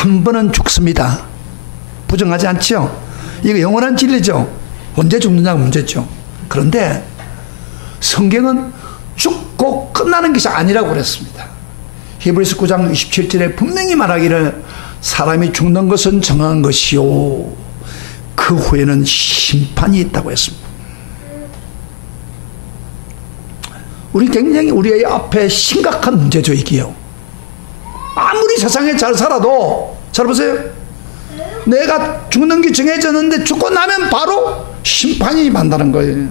한 번은 죽습니다. 부정하지 않죠? 이거 영원한 진리죠. 언제 죽느냐가 문제죠. 그런데 성경은 죽고 끝나는 것이 아니라고 그랬습니다. 히브리서 9장 27절에 분명히 말하기를 사람이 죽는 것은 정한 것이요 그 후에는 심판이 있다고 했습니다. 우리 굉장히 우리 앞에 심각한 문제죠, 이게요. 아무리 세상에 잘 살아도, 잘 보세요. 내가 죽는 게 정해졌는데 죽고 나면 바로 심판이 임한다는 거예요.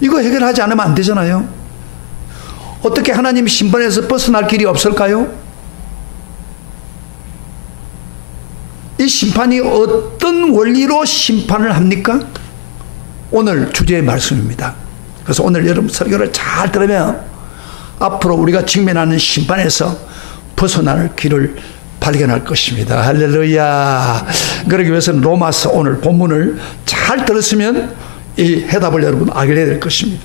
이거 해결하지 않으면 안 되잖아요. 어떻게 하나님 심판에서 벗어날 길이 없을까요? 이 심판이 어떤 원리로 심판을 합니까? 오늘 주제의 말씀입니다. 그래서 오늘 여러분 설교를 잘 들으면 앞으로 우리가 직면하는 심판에서 벗어날 길을 발견할 것입니다. 할렐루야. 그러기 위해서는 로마서 오늘 본문을 잘 들었으면 이 해답을 여러분 알게 될 것입니다.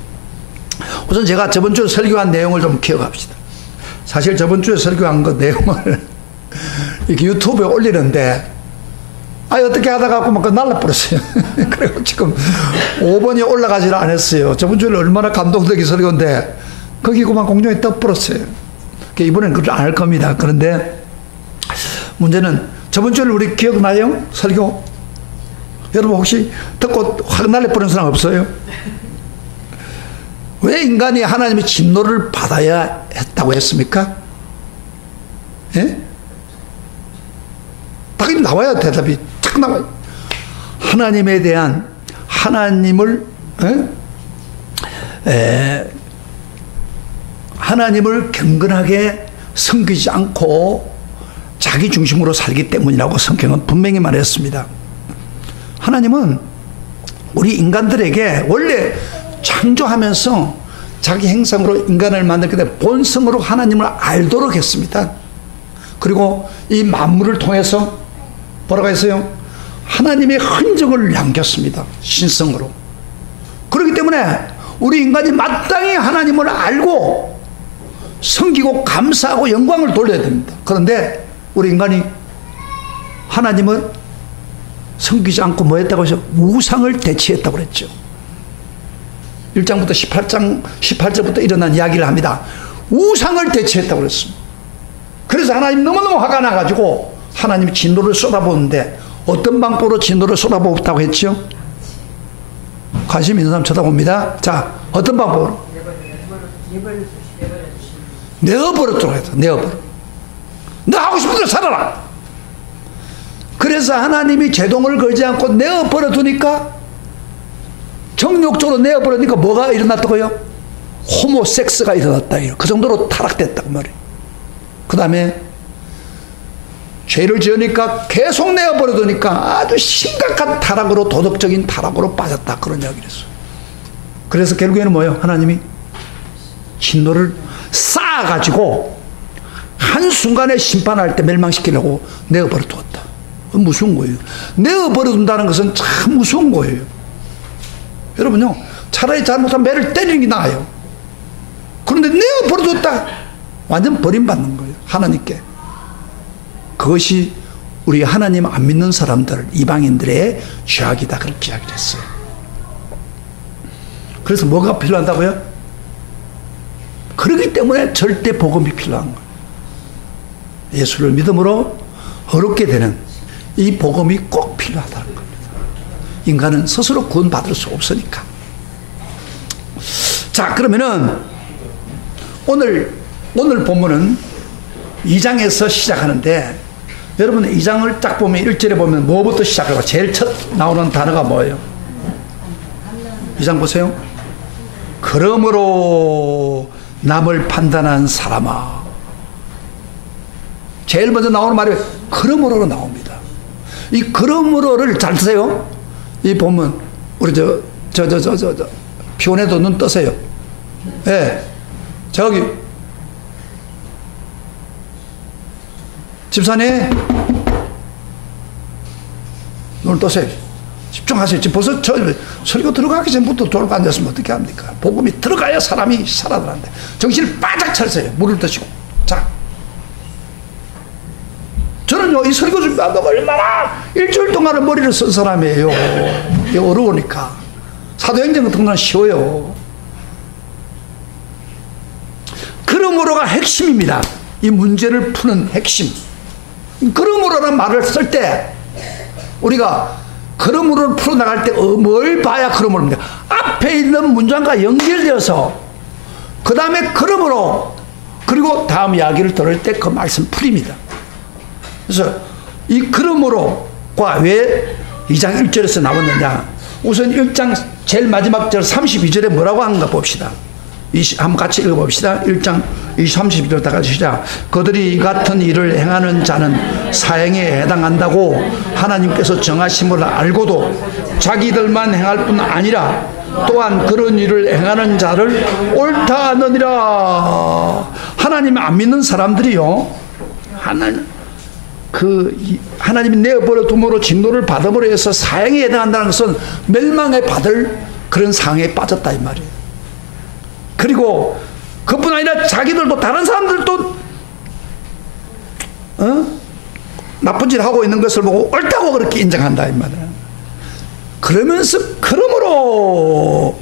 우선 제가 저번 주에 설교한 내용을 좀 기억합시다. 사실 저번 주에 설교한 그 내용을 이렇게 유튜브에 올리는데 어떻게 하다가 막 날라버렸어요. 그리고 지금 5번이 올라가지를 않았어요. 저번 주에 얼마나 감동적인 설교인데 거기 그만 공중에 떠버렸어요. 이번엔 그걸 안 할 겁니다. 그런데 문제는 저번 주에 우리 기억나요? 설교? 여러분 혹시 듣고 확 날려버린 사람 없어요? 왜 인간이 하나님의 진노를 받아야 했다고 했습니까? 예? 딱 나와요. 대답이 딱 나와요. 하나님에 대한 하나님을 하나님을 경건하게 섬기지 않고 자기 중심으로 살기 때문이라고 성경은 분명히 말했습니다. 하나님은 우리 인간들에게 원래 창조하면서 자기 형상으로 인간을 만들기 때문에 본성으로 하나님을 알도록 했습니다. 그리고 이 만물을 통해서 뭐라고 했어요? 하나님의 흔적을 남겼습니다. 신성으로. 그렇기 때문에 우리 인간이 마땅히 하나님을 알고 섬기고 감사하고 영광을 돌려야 됩니다. 그런데 우리 인간이 하나님을 섬기지 않고 뭐 했다고 하죠? 우상을 대치했다고 그랬죠. 1장부터 18절부터 일어난 이야기를 합니다. 우상을 대치했다고 그랬습니다. 그래서 하나님 너무너무 화가 나가지고 하나님이 진노를 쏟아부었는데 어떤 방법으로 진노를 쏟아부었다고 했죠? 관심 있는 사람 쳐다봅니다. 자, 어떤 방법으로? 내어버렸다고 했어. 내어버려. 너 하고 싶은 대로 살아라. 그래서 하나님이 제동을 걸지 않고 내어버려 두니까, 정욕적으로 내어버려 두니까 뭐가 일어났다고요? 호모섹스가 일어났다. 그 정도로 타락됐다고 말이에요. 그 다음에 죄를 지으니까 계속 내어버려 두니까 아주 심각한 타락으로, 도덕적인 타락으로 빠졌다. 그런 이야기를 했어요. 그래서 결국에는 뭐예요? 하나님이 진노를 쌓아가지고 한순간에 심판할 때 멸망시키려고 내어버려 두었다. 무서운 거예요. 내어버려 둔다는 것은 참 무서운 거예요. 여러분요, 차라리 잘못한 매를 때리는 게 나아요. 그런데 내어버려 뒀다. 완전 버림받는 거예요. 하나님께. 그것이 우리 하나님 안 믿는 사람들, 이방인들의 죄악이다. 그렇게 이야기를 했어요. 그래서 뭐가 필요하다고요? 그렇기 때문에 절대 복음이 필요한 거예요. 예수를 믿음으로 어렵게 되는 이 복음이 꼭 필요하다는 겁니다. 인간은 스스로 구원받을 수 없으니까. 자, 그러면은 오늘 본문은 2장에서 시작하는데, 여러분 2장을 딱 보면 1절에 보면 뭐부터 시작하고 제일 첫 나오는 단어가 뭐예요? 2장 보세요. 그러므로 남을 판단한 사람아. 제일 먼저 나오는 말이 그러므로로 나옵니다. 이 그러므로를 잘 드세요. 이 보면 우리 피곤해도 눈 뜨세요. 예, 네. 저기 집사님 눈을 뜨세요. 집중하세요. 지금 벌써 설교 들어가기 전부터 졸고 앉았으면 어떻게 합니까? 복음이 들어가야 사람이 살아나는데 정신을 바짝 차리세요. 물을 드시고. 자, 나는요, 이 설교 준비한다고 얼마나 일주일 동안은 머리를 쓴 사람이에요. 이게 어려우니까. 사도행전 같은 건 쉬워요. 그러므로가 핵심입니다. 이 문제를 푸는 핵심. 그러므로라는 말을 쓸 때 우리가 그러므로를 풀어나갈 때 뭘 봐야 그러므로입니다. 앞에 있는 문장과 연결되어서 그 다음에 그러므로 그리고 다음 이야기를 들을 때 그 말씀 풀입니다. 그래서 이 그러므로가 왜 2장 1절에서 나왔느냐. 우선 1장 제일 마지막 절 32절에 뭐라고 하는가 봅시다. 한번 같이 읽어봅시다. 1장 32절 다 같이 시작. 그들이 이 같은 일을 행하는 자는 사형에 해당한다고 하나님께서 정하심을 알고도 자기들만 행할 뿐 아니라 또한 그런 일을 행하는 자를 옳다 하느니라. 하나님 안 믿는 사람들이요, 하나님이 내어버려 둠으로 진노를 받음으로 해서 사형에 해당한다는 것은 멸망에 받을 그런 상황에 빠졌다 이 말이에요. 그리고 그뿐 아니라 자기들도 다른 사람들도 나쁜 짓 하고 있는 것을 보고 옳다고 그렇게 인정한다 이 말이에요. 그러면서 그러므로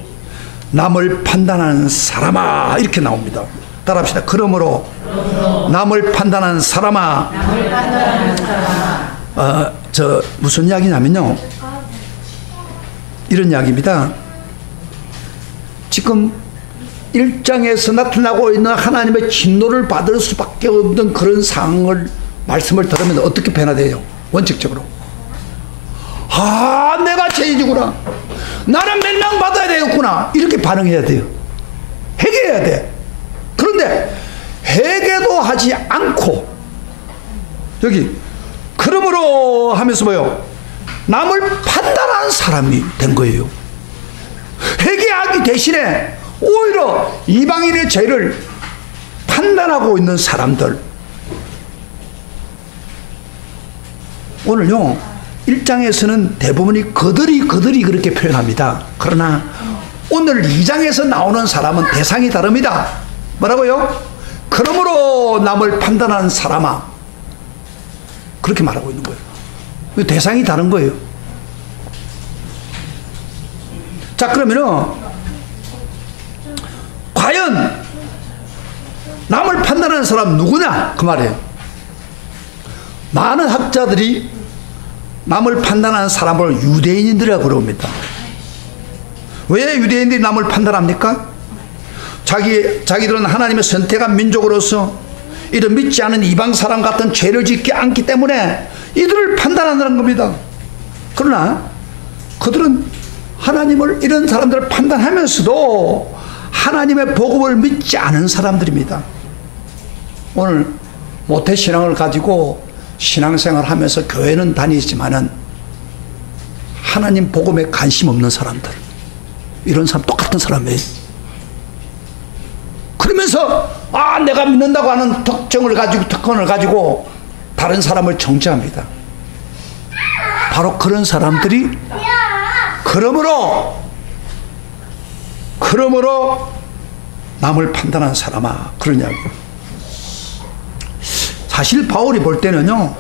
남을 판단하는 사람아 이렇게 나옵니다. 따라합시다. 그러므로 남을 판단하는 사람아. 무슨 이야기냐면요, 이런 이야기입니다. 지금 1장에서 나타나고 있는 하나님의 진노를 받을 수밖에 없는 그런 상황을 말씀을 들으면 어떻게 변화돼요? 원칙적으로 내가 죄인이구나, 나는 멸망받아야 되겠구나, 이렇게 반응해야 돼요. 회개해야 돼. 그런데 회개도 하지 않고 여기 그러므로 하면서 뭐요? 남을 판단하는 사람이 된 거예요. 회개하기 대신에 오히려 이방인의 죄를 판단하고 있는 사람들. 오늘요 1장에서는 대부분이 그들이 그렇게 표현합니다. 그러나 오늘 2장에서 나오는 사람은 대상이 다릅니다. 뭐라고요? 그러므로 남을 판단하는 사람아, 그렇게 말하고 있는 거예요. 대상이 다른 거예요. 자, 그러면은 과연 남을 판단하는 사람 누구냐 그 말이에요. 많은 학자들이 남을 판단하는 사람을 유대인들이라고 그럽니다. 왜 유대인들이 남을 판단합니까? 자기들은 하나님의 선택한 민족으로서 이런 믿지 않은 이방 사람 같은 죄를 짓지 않기 때문에 이들을 판단한다는 겁니다. 그러나 그들은 하나님을, 이런 사람들을 판단하면서도 하나님의 복음을 믿지 않은 사람들입니다. 오늘 모태신앙을 가지고 신앙생활을 하면서 교회는 다니지만은 하나님 복음에 관심 없는 사람들, 이런 사람 똑같은 사람이에요. 그러면서 내가 믿는다고 하는 특권을 가지고 다른 사람을 정죄합니다. 바로 그런 사람들이 그러므로 남을 판단한 사람아, 그런 이야기. 사실 바울이 볼 때는요,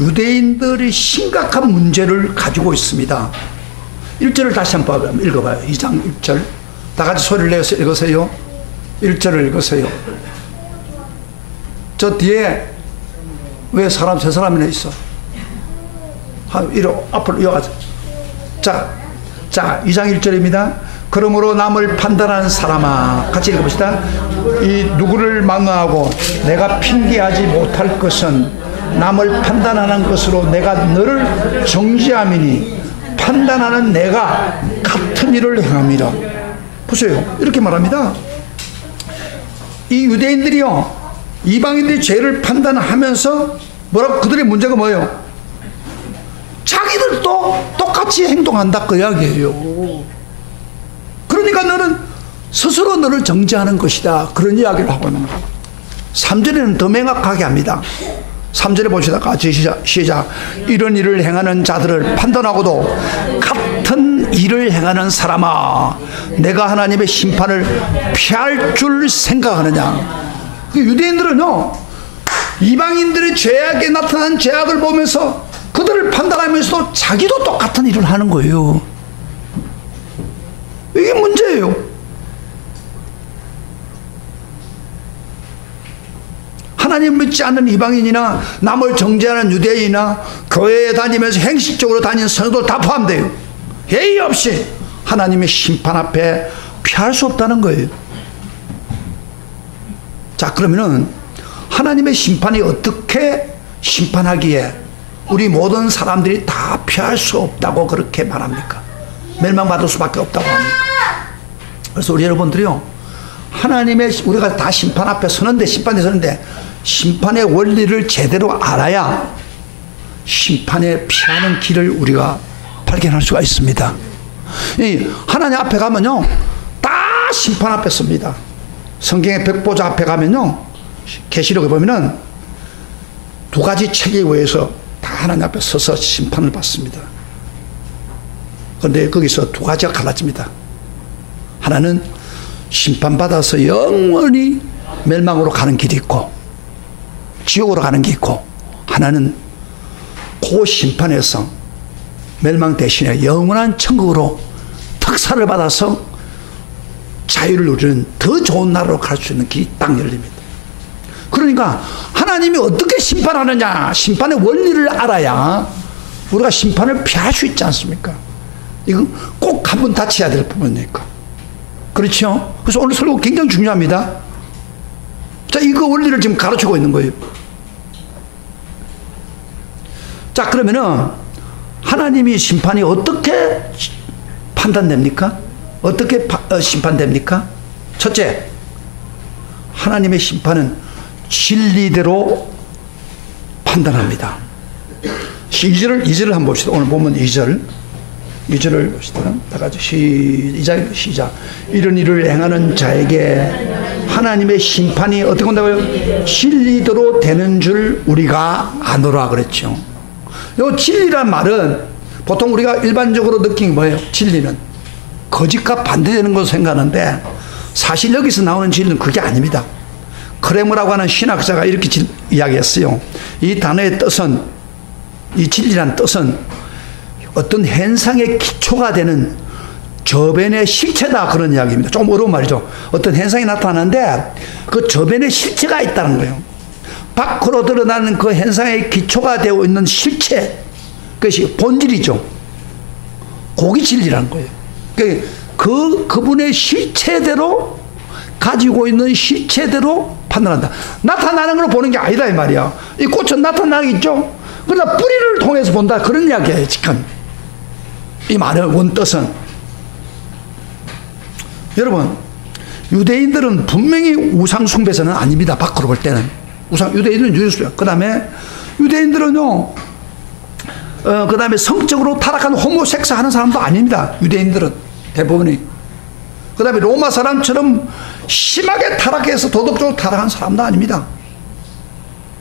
유대인들이 심각한 문제를 가지고 있습니다. 1절을 다시 한번 읽어봐요. 2장 1절 다 같이 소리를 내서 읽으세요. 1절을 읽으세요. 저 뒤에 왜 사람 세 사람이나 있어? 앞으로 이어가자. 자 2장 1절입니다. 그러므로 남을 판단하는 사람아, 같이 읽어봅시다. 이 누구를 만나하고 내가 핑계하지 못할 것은 남을 판단하는 것으로 내가 너를 정죄함이니 판단하는 내가 같은 일을 행함이라. 보세요, 이렇게 말합니다. 이 유대인들이요, 이방인들의 죄를 판단하면서 그들의 문제가 뭐예요? 자기들도 똑같이 행동한다 그 이야기예요. 그러니까 너는 스스로 너를 정죄하는 것이다, 그런 이야기를 하고 있는 거예요. 3절에는 더 명확하게 합니다. 3절에 보시다 같이 시작. 이런 일을 행하는 자들을 판단하고도 같은 일을 행하는 사람아, 내가 하나님의 심판을 피할 줄 생각하느냐. 유대인들은요, 이방인들의 죄악에 나타난 죄악을 보면서 그들을 판단하면서도 자기도 똑같은 일을 하는 거예요. 이게 문제예요. 하나님 믿지 않는 이방인이나 남을 정죄하는 유대인이나 교회에 다니면서 행식적으로 다니는 성도들 다 포함돼요. 예의 없이 하나님의 심판 앞에 피할 수 없다는 거예요. 자, 그러면은 하나님의 심판이 어떻게 심판하기에 우리 모든 사람들이 다 피할 수 없다고 그렇게 말합니까? 멸망받을 수밖에 없다고 합니까? 그래서 우리 여러분들이요, 하나님의, 우리가 다 심판 앞에 서는데, 심판에 서는데 심판의 원리를 제대로 알아야 심판에 피하는 길을 우리가 발견할 수가 있습니다. 이 하나님 앞에 가면요, 다 심판 앞에 섭니다. 성경의 백보자 앞에 가면요, 계시록에 보면은 두 가지 책에 의해서 다 하나님 앞에 서서 심판을 받습니다. 그런데 거기서 두 가지가 갈라집니다. 하나는 심판받아서 영원히 멸망으로 가는 길이 있고 지옥으로 가는 게 있고, 하나는 그 심판에서 멸망 대신에 영원한 천국으로 특사를 받아서 자유를 누리는 더 좋은 나라로 갈 수 있는 길이 딱 열립니다. 그러니까 하나님이 어떻게 심판하느냐, 심판의 원리를 알아야 우리가 심판을 피할 수 있지 않습니까? 이건 꼭 한 번 다쳐야 될 부분이니까. 그렇죠? 그래서 오늘 설교 굉장히 중요합니다. 자, 이거 원리를 지금 가르치고 있는 거예요. 자, 그러면은 하나님이 심판이 어떻게 판단됩니까? 어떻게 심판됩니까? 첫째, 하나님의 심판은 진리대로 판단합니다. 2절을 한번 봅시다. 오늘 보면 2절을 봅시다. 다 같이 시작. 이런 일을 행하는 자에게 하나님의 심판이 어떻게 온다고요? 진리대로 되는 줄 우리가 아노라 그랬죠. 이 진리란 말은 보통 우리가 일반적으로 느낀 게 뭐예요? 진리는 거짓과 반대되는 것으로 생각하는데, 사실 여기서 나오는 진리는 그게 아닙니다. 크레머라고 하는 신학자가 이렇게 이야기했어요. 이 단어의 뜻은, 이 진리란 뜻은 어떤 현상의 기초가 되는 저변의 실체다, 그런 이야기입니다. 좀 어려운 말이죠. 어떤 현상이 나타나는데 그 저변의 실체가 있다는 거예요. 밖으로 드러나는 그 현상의 기초가 되어 있는 실체, 그것이 본질이죠. 그게 진리라는 거예요. 그분의 실체대로, 가지고 있는 실체대로 판단한다. 나타나는 걸 보는 게 아니다 이 말이야. 이 꽃은 나타나겠죠. 그러나 뿌리를 통해서 본다, 그런 이야기예요 지금. 이 말의 원뜻은, 여러분, 유대인들은 분명히 우상 숭배자는 아닙니다. 밖으로 볼 때는 유대인들은 유대인이에요. 그 다음에 유대인들은요, 그 다음에 성적으로 타락한 호모섹스 하는 사람도 아닙니다. 유대인들은 대부분이. 그 다음에 로마 사람처럼 심하게 타락해서 도덕적으로 타락한 사람도 아닙니다.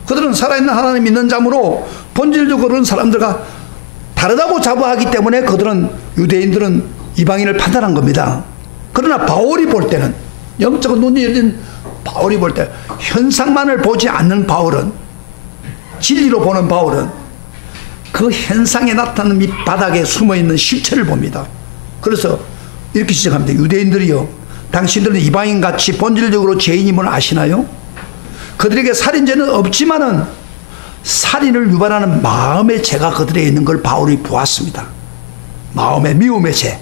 그들은 살아있는 하나님 믿는 자므로 본질적으로 그런 사람들과 다르다고 자부하기 때문에 그들은, 유대인들은 이방인을 판단한 겁니다. 그러나 바울이 볼 때는, 영적인 눈이 열린 바울이 볼 때, 현상만을 보지 않는 바울은, 진리로 보는 바울은 그 현상에 나타나는 밑바닥에 숨어있는 실체를 봅니다. 그래서 이렇게 지적합니다. 유대인들이요, 당신들은 이방인같이 본질적으로 죄인임을 아시나요? 그들에게 살인죄는 없지만은 살인을 유발하는 마음의 죄가 그들에 있는 걸 바울이 보았습니다. 마음의 미움의 죄,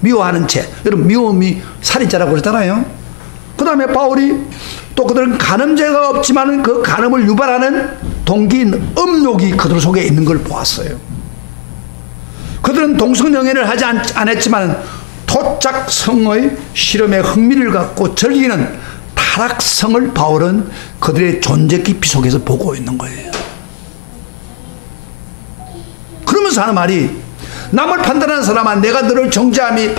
미워하는 죄. 여러분, 미움이 살인죄라고 그러잖아요. 그 다음에 바울이 또 그들은 간음죄가 없지만 그 간음을 유발하는 동기인 음욕이 그들 속에 있는 걸 보았어요. 그들은 동성연애를 하지 않았지만 토착성의 실험에 흥미를 갖고 즐기는 타락성을 바울은 그들의 존재 깊이 속에서 보고 있는 거예요. 그러면서 하는 말이, 남을 판단하는 사람은 내가 너를 정죄함이니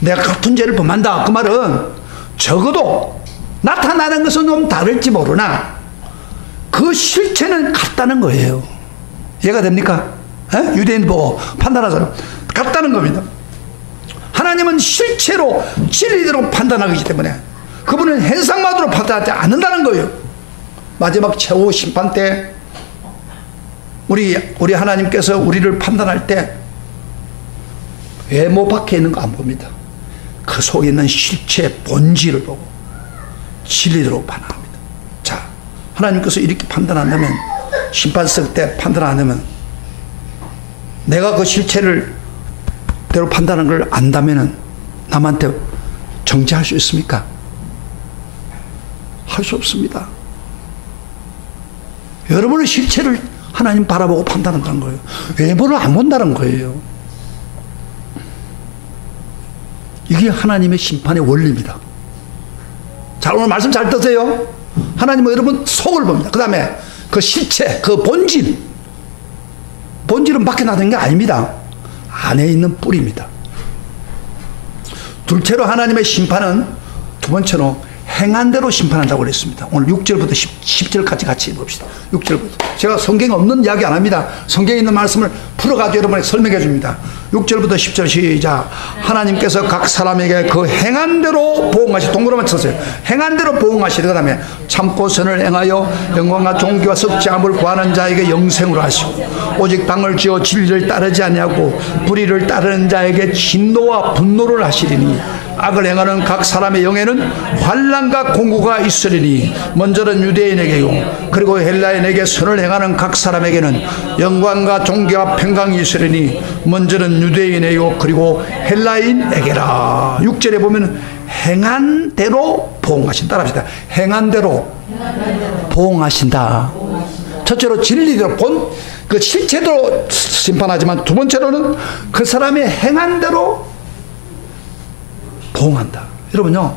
내가 같은 죄를 범한다. 그 말은 적어도 나타나는 것은 좀 다를지 모르나 그 실체는 같다는 거예요. 이해가 됩니까? 유대인 보고 판단하는 사람 같다는 겁니다. 하나님은 실체로 진리대로 판단하기 때문에 그분은 현상만으로 판단하지 않는다는 거예요. 마지막 최후 심판 때 우리 하나님께서 우리를 판단할 때 외모 밖에 있는 거 안 봅니다. 그 속에 있는 실체 본질을 보고 진리대로 판단합니다. 자, 하나님께서 이렇게 판단한다면, 심판석 때 판단한다면, 내가 그 실체를 대로 판단하는 걸 안다면은 남한테 정죄할 수 있습니까? 할 수 없습니다. 여러분의 실체를 하나님 바라보고 판단한다는 거예요. 외모를 안 본다는 거예요. 이게 하나님의 심판의 원리입니다. 자, 오늘 말씀 잘 듣으세요. 하나님은 여러분 속을 봅니다. 그 다음에 그 실체, 그 본질은 밖에 나는 게 아닙니다. 안에 있는 뿌리입니다. 둘째로 하나님의 심판은, 두 번째로 행한 대로 심판한다고 그랬습니다. 오늘 6절부터 10절까지 같이 봅시다. 6절부터. 제가 성경에 없는 이야기 안 합니다. 성경에 있는 말씀을 풀어가지고 여러분에게 설명해 줍니다. 6절부터 10절 시작. 하나님께서 각 사람에게 그 행한 대로 보응하시, 동그라미 쳤어요. 행한 대로 보응하시되, 그 다음에 참고 선을 행하여 영광과 존귀와 섭지함을 구하는 자에게 영생으로 하시고, 오직 방을 지어 진리를 따르지 아니하고 불의를 따르는 자에게 진노와 분노를 하시리니, 악을 행하는 각 사람의 영에는 환난과 공고가 있으리니, 먼저는 유대인에게요 그리고 헬라인에게 선을 행하는 각 사람에게는 영광과 존귀와 평강이 있으리니, 먼저는 유대인에게요 그리고 헬라인에게라. 6절에 보면 행한 대로 보응하신다. 따라합시다. 행한 대로 보응하신다. 첫째로 진리대로 그 실체대로 심판하지만, 두 번째로는 그 사람의 행한 대로 보응한다. 여러분요,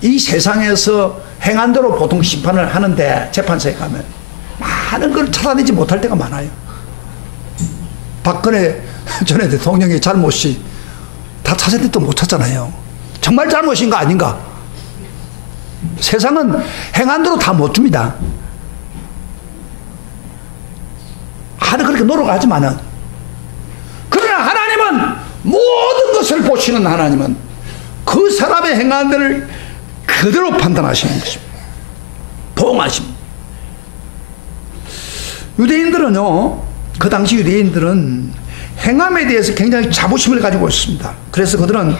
이 세상에서 행한 대로 보통 심판을 하는데, 재판소에 가면 많은 걸 찾아내지 못할 때가 많아요. 박근혜 전에 대통령의 잘못이 다 찾아내도 못 찾잖아요. 정말 잘못인 거 아닌가? 세상은 행한 대로 다 못 줍니다. 하는 그렇게 노력하지만은, 그러나 하나님은 모든 것을 보시는 하나님은 그 사람의 행한 대를 그대로 판단하시는 것입니다. 보응하십니다. 유대인들은요, 그 당시 유대인들은 행함에 대해서 굉장히 자부심을 가지고 있습니다. 그래서 그들은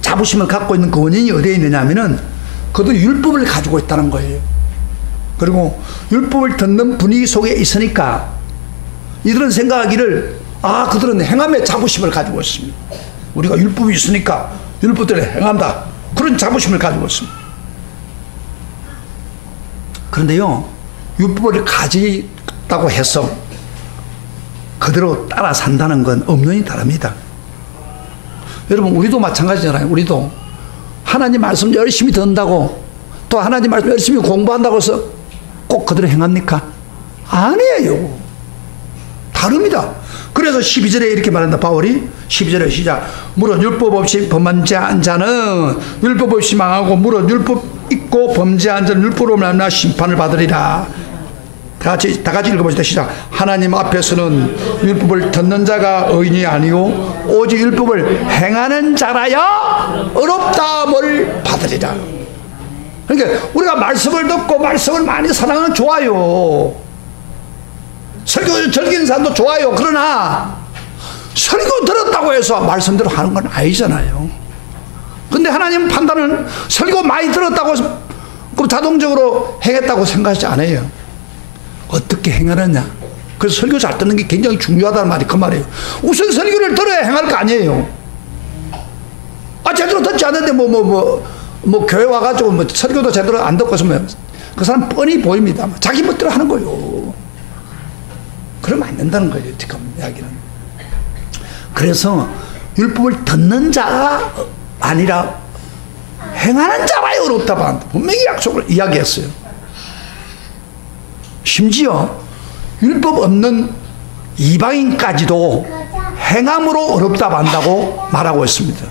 자부심을 갖고 있는 그 원인이 어디에 있느냐면은, 그들은 율법을 가지고 있다는 거예요. 그리고 율법을 듣는 분위기 속에 있으니까 이들은 생각하기를, 그들은 행함에 자부심을 가지고 있습니다. 우리가 율법이 있으니까 율법대로 행한다, 그런 자부심을 가지고 있습니다. 그런데요, 율법을 가지다고 해서 그대로 따라 산다는 건 엄연히 다릅니다. 여러분, 우리도 마찬가지잖아요. 우리도 하나님 말씀 열심히 듣는다고, 또 하나님 말씀 열심히 공부한다고 해서 꼭 그대로 행합니까? 아니에요. 다릅니다. 그래서 12절에 이렇게 말한다. 바울이 12절에 시작. 물론 율법 없이 범죄한 자는 율법 없이 망하고, 물론 율법 있고 범죄한 자는 율법으로 말미암아 심판을 받으리라. 다 같이 읽어보시다. 시작. 하나님 앞에서는 율법을 듣는 자가 의인이 아니요 오직 율법을 행하는 자라야 의롭다함을 받으리라. 그러니까 우리가 말씀을 듣고 말씀을 많이 사랑하는 좋아요. 설교 즐기는 사람도 좋아요. 그러나 설교 들었다고 해서 말씀대로 하는 건 아니잖아요. 근데 하나님 판단은 설교 많이 들었다고 해서 그럼 자동적으로 행했다고 생각하지 않아요. 어떻게 행하느냐. 그래서 설교 잘 듣는 게 굉장히 중요하다는 말이 그 말이에요. 우선 설교를 들어야 행할 거 아니에요. 제대로 듣지 않는데 교회 와가지고 설교도 제대로 안 듣고 있으면 그 사람 뻔히 보입니다. 자기 멋대로 하는 거예요. 그러면 안 된다는 거예요. 지금 이야기는. 그래서 율법을 듣는 자가 아니라 행하는 자가 의롭다. 분명히 약속을 이야기했어요. 심지어 율법 없는 이방인까지도 행함으로 어렵다 한다고 말하고 있습니다.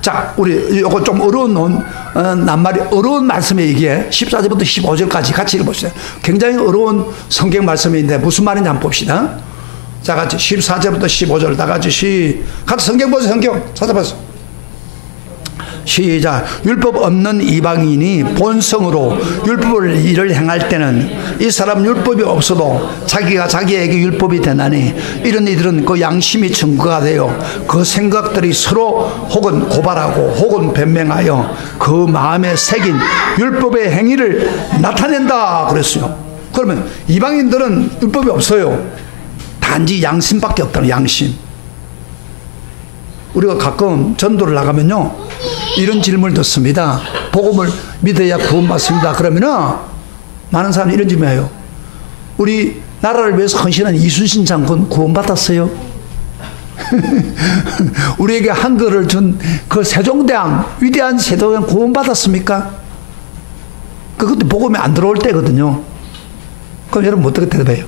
자, 우리 이거 좀 어려운 낱말이 어려운 말씀에 이게 14절부터 15절까지 같이 읽어보세요. 굉장히 어려운 성경 말씀인데 무슨 말인지 한번 봅시다. 자, 같이 14절부터 15절 다 같이 같이 성경 보세요. 성경 찾아보세요. 시작. 율법 없는 이방인이 본성으로 율법을 일을 행할 때는 이 사람 율법이 없어도 자기가 자기에게 율법이 되나니 이런 이들은 그 양심이 증거가 되어 그 생각들이 서로 혹은 고발하고 혹은 변명하여 그 마음에 새긴 율법의 행위를 나타낸다 그랬어요. 그러면 이방인들은 율법이 없어요. 단지 양심밖에 없다는 양심. 우리가 가끔 전도를 나가면요 이런 질문을 듣습니다. 복음을 믿어야 구원받습니다. 그러면은 많은 사람이 이런 질문을 해요. 우리 나라를 위해서 헌신한 이순신 장군 구원받았어요? 우리에게 한글을 준 그 세종대왕, 위대한 세종대왕 구원받았습니까? 그것도 복음이 안 들어올 때거든요. 그럼 여러분 어떻게 대답해요?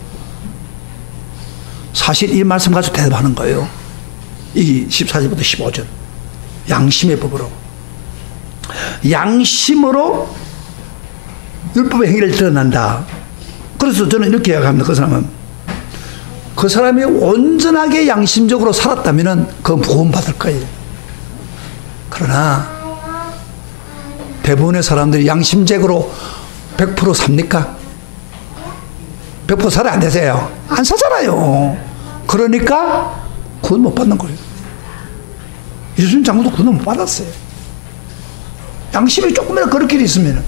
사실 이 말씀 가지고 대답하는 거예요. 이 14절부터 15절. 양심의 법으로. 양심으로 율법의 행위를 드러난다. 그래서 저는 이렇게 이야기합니다. 그 사람이 온전하게 양심적으로 살았다면 그건 구원받을 거예요. 그러나 대부분의 사람들이 양심적으로 100% 삽니까? 100% 살아 안 되세요? 안 사잖아요. 그러니까 구원 못 받는 거예요. 이순신 장군도 구원 못 받았어요. 양심이 조금이라도 그렇게 있으면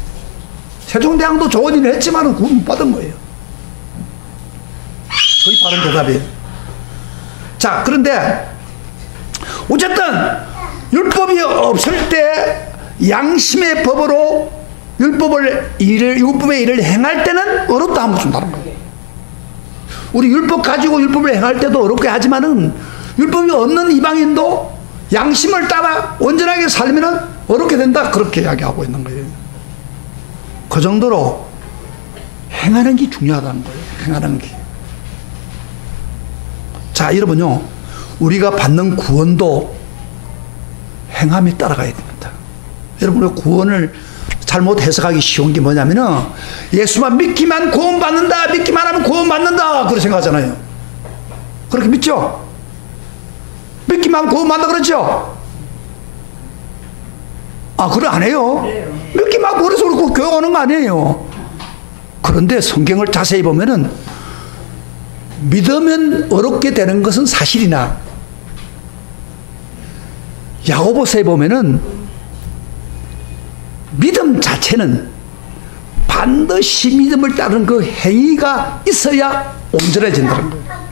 세종대왕도 좋은 일을 했지만 구원 못 받은 거예요. 거의 바른 대답이에요. 자, 그런데 어쨌든 율법이 없을 때 양심의 법으로 율법의 일을 행할 때는 어렵다 하면 좀 다른 거예요. 우리 율법 가지고 율법을 행할 때도 어렵게 하지만은 율법이 없는 이방인도 양심을 따라 온전하게 살면은 어렵게 된다. 그렇게 이야기하고 있는 거예요. 그 정도로 행하는 게 중요하다는 거예요. 행하는 게. 자, 여러분요, 우리가 받는 구원도 행함이 따라가야 됩니다. 여러분, 우리가 구원을 잘못 해석하기 쉬운 게 뭐냐면은 예수만 믿기만 구원받는다, 믿기만 하면 구원받는다, 그렇게 생각하잖아요. 그렇게 믿죠? 믿기만 구원받는다 그러죠? 아, 그래 안 해요? 믿기만 그래서 그렇고 교회 오는 거 아니에요. 그런데 성경을 자세히 보면은 믿으면 어렵게 되는 것은 사실이나 야고보서에 보면은 믿음 자체는 반드시 믿음을 따르는 그 행위가 있어야 온전해진다는 거예요.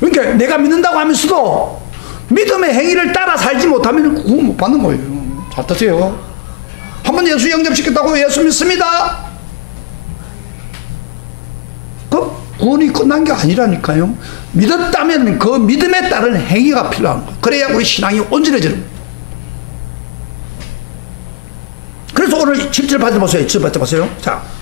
그러니까 내가 믿는다고 하면서도 믿음의 행위를 따라 살지 못하면 구원 못 받는 거예요. 잘 듣세요. 한번 예수 영접시켰다고 예수 믿습니다. 그 구원이 끝난 게 아니라니까요. 믿었다면 그 믿음에 따른 행위가 필요한 거예요. 그래야 우리 신앙이 온전해지는 거예요. 그래서 오늘 7절 8절 보세요. 7절 8절 보세요.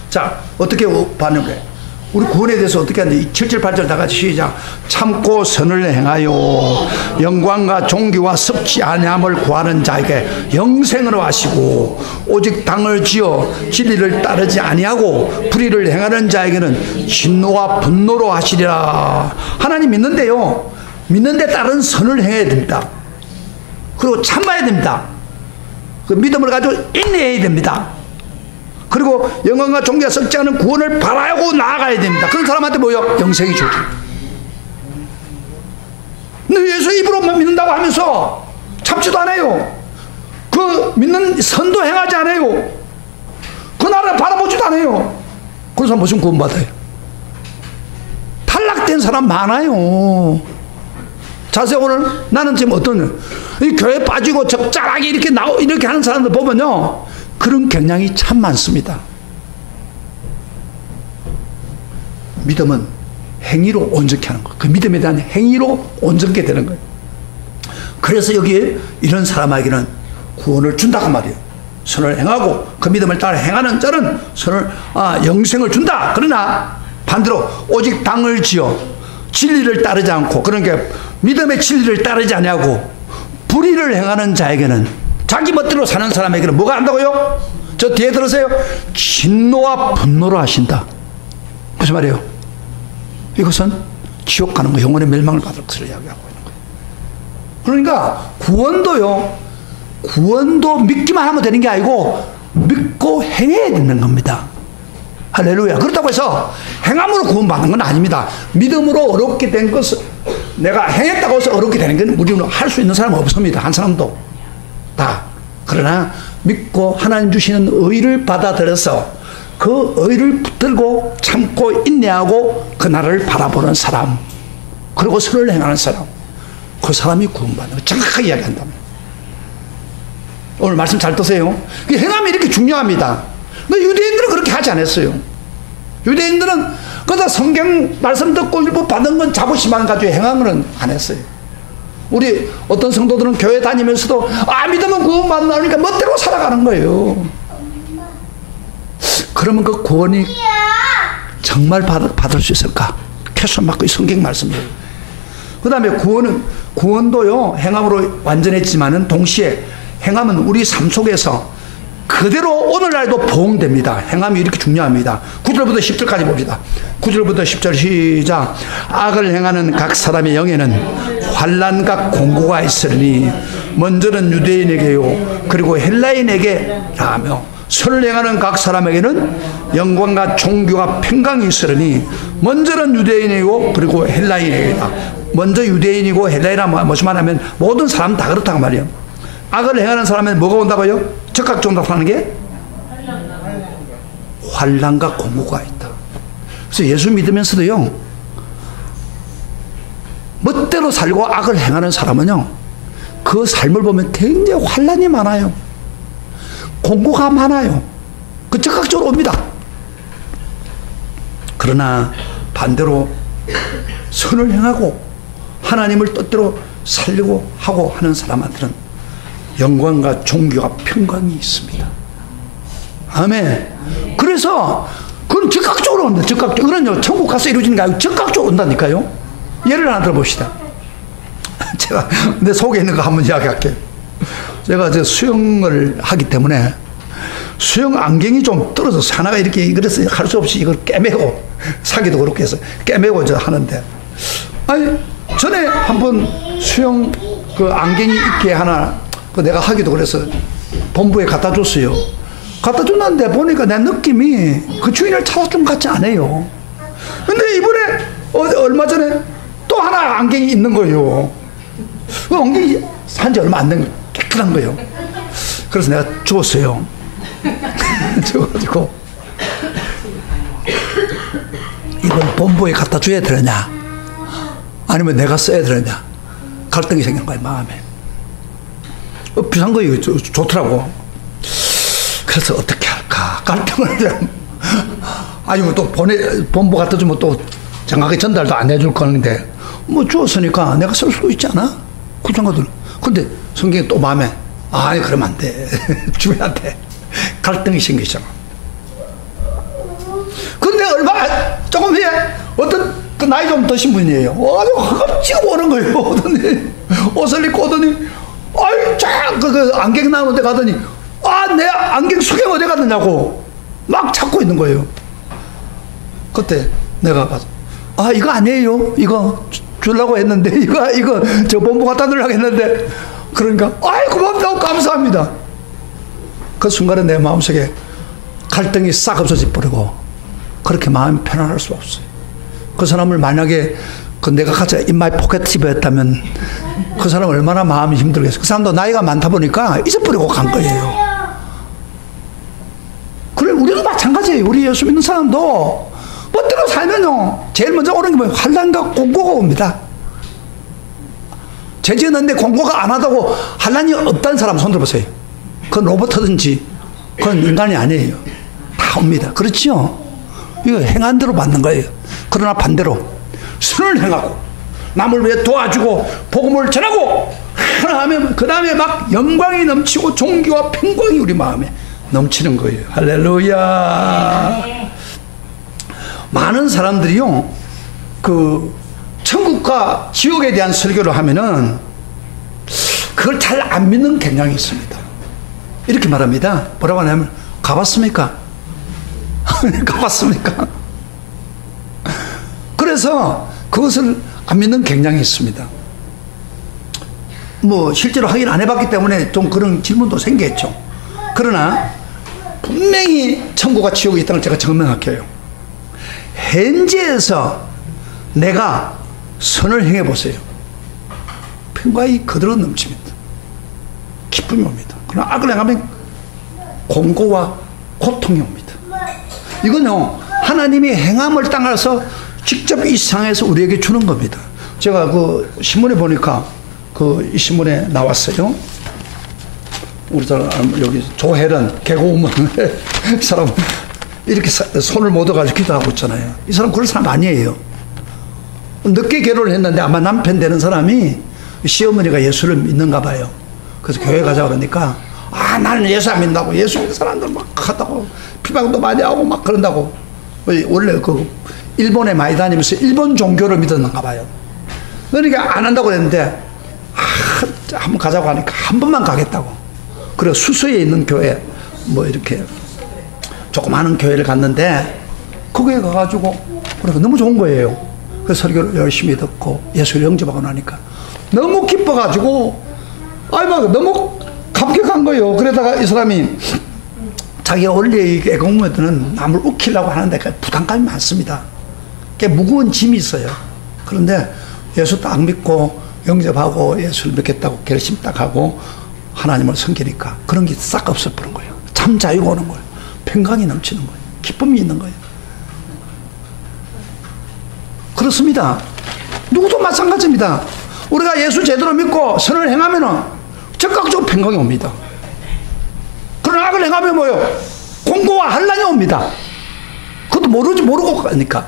자, 어떻게 받는 거예요? 우리 구원에 대해서 어떻게 하는지 7절 8절 다 같이 시작. 참고 선을 행하여 영광과 존귀와 섭지 아니함을 구하는 자에게 영생으로 하시고 오직 당을 지어 진리를 따르지 아니하고 불의를 행하는 자에게는 진노와 분노로 하시리라. 하나님 믿는데요, 믿는데 따른 선을 행해야 됩니다. 그리고 참아야 됩니다. 그 믿음을 가지고 인내해야 됩니다. 그리고 영광과 존귀가 썩지 않은 구원을 바라고 나아가야 됩니다. 그런 사람한테 뭐요? 영생이 주죠. 근데 예수 입으로만 믿는다고 하면서 참지도 않아요. 그 믿는 선도 행하지 않아요. 그 나라를 바라보지도 않아요. 그래서 무슨 구원 받아요? 탈락된 사람 많아요. 자세 오늘 나는 지금 어떤 이 교회 빠지고 적절하게 이렇게 하는 사람들 보면요, 그런 경향이 참 많습니다. 믿음은 행위로 온전케 하는 거예요. 그 믿음에 대한 행위로 온전케 되는 거예요. 그래서 여기에 이런 사람에게는 구원을 준다고 말이에요. 선을 행하고 그 믿음을 따라 행하는 자는 영생을 준다. 그러나 반대로 오직 당을 지어 진리를 따르지 않고, 그러니까 믿음의 진리를 따르지 아니하고 불의를 행하는 자에게는, 자기 멋대로 사는 사람에게는 뭐가 한다고요? 저 뒤에 들으세요. 진노와 분노로 하신다. 무슨 말이에요? 이것은 지옥 가는 거, 영혼의 멸망을 받을 것을 이야기하고 있는 거예요. 그러니까 구원도 믿기만 하면 되는 게 아니고 믿고 행해야 되는 겁니다. 할렐루야. 그렇다고 해서 행함으로 구원받는 건 아닙니다. 믿음으로 어렵게 된 것을 내가 행했다고 해서 어렵게 되는 건 우리는 할 수 있는 사람은 없습니다. 한 사람도 다. 그러나 믿고 하나님 주시는 의를 받아들여서 그 의를 붙들고 참고 인내하고 그날을 바라보는 사람, 그리고 선을 행하는 사람, 그 사람이 구원받는 거 정확하게 이야기한답니다. 오늘 말씀 잘 드세요. 행함이 이렇게 중요합니다. 근데 유대인들은 그렇게 하지 않았어요. 유대인들은 그다 성경 말씀 듣고 일부 받은 건 자부심만 가지고 행함은 안 했어요. 우리 어떤 성도들은 교회 다니면서도 믿으면 구원받는다니까 멋대로 살아가는 거예요. 그러면 그 구원이 정말 받을 수 있을까? 캐서 맞고 이 성경 말씀이에요. 그 다음에 구원도요, 행함으로 완전했지만은 동시에 행함은 우리 삶 속에서 그대로 오늘날도 보응됩니다. 행함이 이렇게 중요합니다. 9절부터 10절까지 봅시다. 9절부터 10절 시작. 악을 행하는 각 사람의 영에는 환난과 공고가 있으니 먼저는 유대인에게요 그리고 헬라인에게 라며, 선을 행하는 각 사람에게는 영광과 존귀와 평강이 있으니 먼저는 유대인이고 그리고 헬라인에게다. 먼저 유대인이고 헬라인이라 무슨 말하면 모든 사람 다 그렇다고 말이에요. 악을 행하는 사람은 뭐가 온다고요? 적각적으로 나타나는 게 환난과 공고가 있다. 그래서 예수 믿으면서도요, 멋대로 살고 악을 행하는 사람은요, 그 삶을 보면 굉장히 환난이 많아요. 공고가 많아요. 그 적극적으로 옵니다. 그러나 반대로 선을 행하고 하나님을 뜻대로 살려고 하고 하는 사람한테는 영광과 존귀와 평강이 있습니다. 아멘. 그래서 그건 적극적으로 온다. 적극적으로. 그런요, 천국 가서 이루어지는 게 아니고 적극적으로 온다니까요. 예를 하나 들어봅시다. 제가 내 속에 있는 거 한번 이야기할게요. 제가 수영을 하기 때문에 수영 안경이 좀 떨어져서 하나가 이렇게, 그래서 할 수 없이 이걸 깨매고, 사기도 그렇게 해서 깨매고 하는데, 전에 한번 수영 그 안경이 있게 하나 내가 하기도 그래서 본부에 갖다 줬어요. 갖다 줬는데 보니까 내 느낌이 그 주인을 찾았던 것 같지 않아요. 근데 이번에 얼마 전에 또 하나 안경이 있는 거예요. 그 안경이 산지 얼마 안 된 거예요. 깨끗한 거예요. 그래서 내가 주었어요. 줘가지고 이건 본부에 갖다 줘야 되느냐 아니면 내가 써야 되느냐 갈등이 생긴 거예요. 마음에 비싼 거예요. 좋더라고. 그래서 어떻게 할까 갈등을 아니면 또 본부 갖다 주면 또 정확하게 전달도 안 해줄 건데 뭐 주었으니까 내가 쓸 수도 있지 않아? 그 정도들. 근데 성경이 또 마음에 그러면 안 돼. 주인한테 갈등이 생기잖아. 근데 조금 후에 어떤 그 나이 좀 드신 분이에요. 아주 허겁지겁 오는 거예요. 오더니 옷을 입고 오더니 그 안경 나오는 데 가더니 내 안경 수경 어디 갔느냐고 막 찾고 있는 거예요. 그때 내가 가서 이거 아니에요. 이거 주려고 했는데 이거 저 본부 갖다 놓으려고 했는데 그러니까 고맙다고 감사합니다. 그 순간에 내 마음속에 갈등이 싹 없어져 버리고 그렇게 마음이 편안할 수 없어요. 그 사람을 만약에 내가 같이 in my pocket TV였다면 그 사람 얼마나 마음이 힘들겠어요. 그 사람도 나이가 많다 보니까 잊어버리고 간 거예요. 그래 우리도 마찬가지예요. 우리 예수 믿는 사람도 멋대로 살면요 제일 먼저 오는 게 뭐예요? 환난과 공고가 옵니다. 죄 지었는데 공고가 안 하다고 환난이 없다는 사람 손 들어보세요. 그건 로봇이든지 그건 인간이 아니에요. 다 옵니다. 그렇죠? 이거 행한 대로 받는 거예요. 그러나 반대로 선을 행하고 남을 위해 도와주고 복음을 전하고 하나 하면 그 다음에 막 영광이 넘치고 존귀와 평강이 우리 마음에 넘치는 거예요. 할렐루야. 많은 사람들이요 그 천국과 지옥에 대한 설교를 하면은 그걸 잘 안 믿는 경향이 있습니다. 이렇게 말합니다. 뭐라고 하냐면 가봤습니까? 가봤습니까? 그래서 그것을 안 믿는 경향이 있습니다. 뭐 실제로 확인 안 해봤기 때문에 좀 그런 질문도 생겼죠. 그러나 분명히 천국과 지옥이 있다는 걸 제가 증명할게요. 현재에서 내가 선을 행해 보세요. 평강이 그대로 넘칩니다. 기쁨이 옵니다. 그러나 악을 행하면 공고와 고통이 옵니다. 이건요, 하나님이 행함을 따라서 직접 이 세상에서 우리에게 주는 겁니다. 제가 그 신문에 보니까 이 신문에 나왔어요. 우리 사람 여기 조혜련 개그우먼 사람 이렇게 손을 못 얻어가지고 기도하고 있잖아요. 이 사람 그런 사람 아니에요. 늦게 결혼을 했는데 아마 남편 되는 사람이 시어머니가 예수를 믿는가 봐요. 그래서 교회 가자 그러니까 나는 예수 안 믿는다고. 예수 믿는 사람들 막 하다고 비방도 많이 하고 막 그런다고. 원래 일본에 많이 다니면서 일본 종교를 믿었는가 봐요. 그러니까 안 한다고 그랬는데 한번 가자고 하니까 한 번만 가겠다고. 그리고 수서에 있는 교회 뭐 이렇게 조그마한 교회를 갔는데 거기에 가가지고 그러니까 너무 좋은 거예요. 그래서 설교를 열심히 듣고 예수를 영접하고 나니까 너무 기뻐가지고 막 너무 감격한 거예요. 그러다가 이 사람이 자기가 원래 애국무들은 남을 웃기려고 하는데 부담감이 많습니다. 꽤 무거운 짐이 있어요. 그런데 예수 딱 믿고 영접하고 예수를 믿겠다고 결심 딱 하고 하나님을 섬기니까 그런 게 싹 없어버린 거예요. 참 자유가 오는 거예요. 평강이 넘치는 거예요. 기쁨이 있는 거예요. 그렇습니다. 누구도 마찬가지입니다. 우리가 예수 제대로 믿고 선을 행하면은 즉각적으로 평강이 옵니다. 그러나 악을 행하면 뭐요? 공고와 환난이 옵니다. 그것도 모르고 가니까.